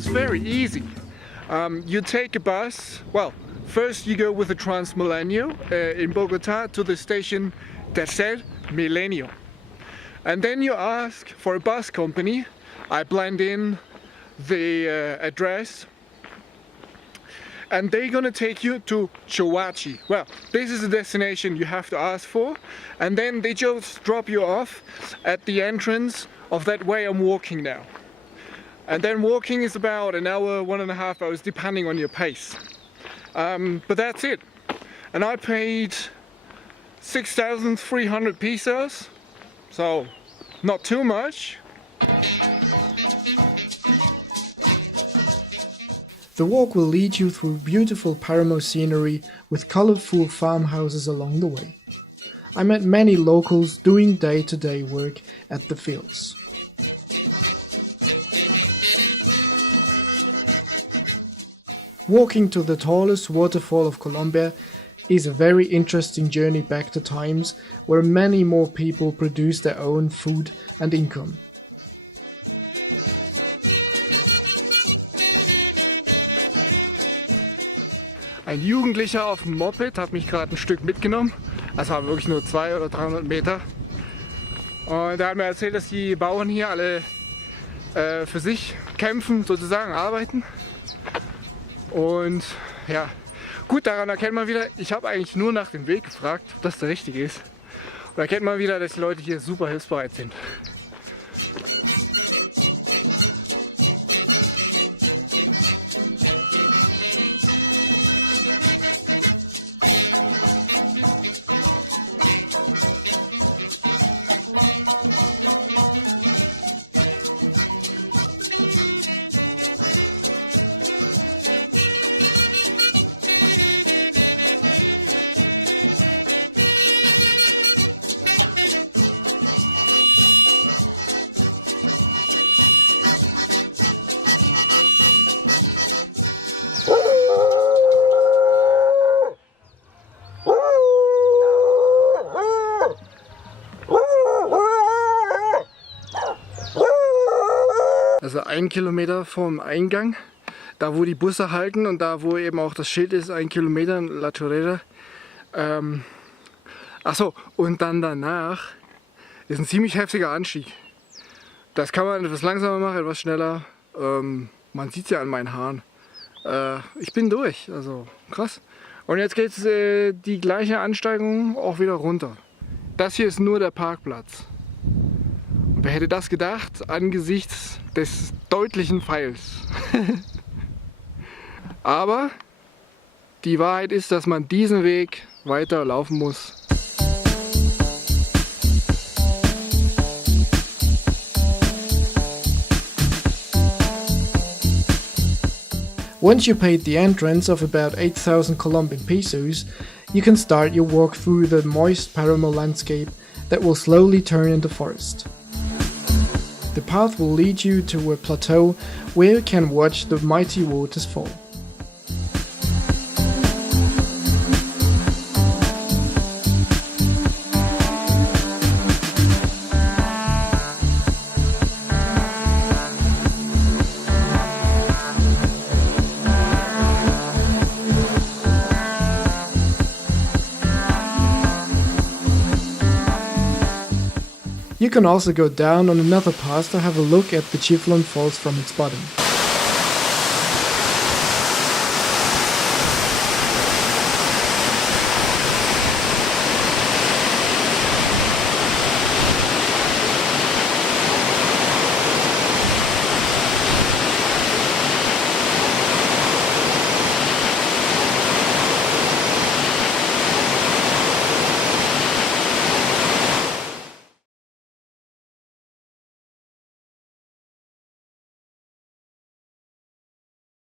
is very easy. You take a bus, well, first you go with the Transmilenio in Bogota to the station Tercer Milenio. And then you ask for a bus company. I blend in the address. And they're gonna take you to Chorro. Well, this is the destination you have to ask for. And then they just drop you off at the entrance of that way I'm walking now. And then walking is about an hour, 1.5 hours, depending on your pace. But that's it. And I paid 6,300 pesos, so not too much. The walk will lead you through beautiful Paramo scenery with colorful farmhouses along the way. I met many locals doing day-to-day work at the fields. Walking to the tallest waterfall of Colombia is a very interesting journey back to times where many more people produce their own food and income. Ein Jugendlicher auf dem Moped hat mich gerade ein Stück mitgenommen. Das war wirklich nur 200 oder 300 Meter. Und er hat mir erzählt, dass die Bauern hier alle für sich kämpfen, sozusagen arbeiten. Und ja, gut, daran erkennt man wieder, ich habe eigentlich nur nach dem Weg gefragt, ob das der richtige ist. Und da erkennt man wieder, dass die Leute hier super hilfsbereit sind. Also 1 Kilometer vom Eingang, da wo die Busse halten und da wo eben auch das Schild ist, 1 Kilometer in La Chorrera. Achso, und dann danach ist ein ziemlich heftiger Anstieg. Das kann man etwas langsamer machen, etwas schneller. Man sieht es ja an meinen Haaren. Ich bin durch, also krass. Und jetzt geht es die gleiche Ansteigung auch wieder runter. Das hier ist nur der Parkplatz. Wer hätte das gedacht angesichts des deutlichen Pfeils? Aber die Wahrheit ist, dass man diesen Weg weiter laufen muss. Once you paid the entrance of about 8,000 Colombian pesos, you can start your walk through the moist Paramo landscape that will slowly turn into forest. The path will lead you to a plateau where you can watch the mighty waters fall. You can also go down on another path to have a look at the Chiflon Falls from its bottom.